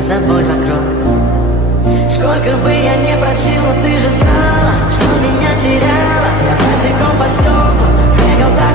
за собой закрой. Сколько бы я не просил, но ты же знала, что меня теряла. Я босиком по стеклам бегал.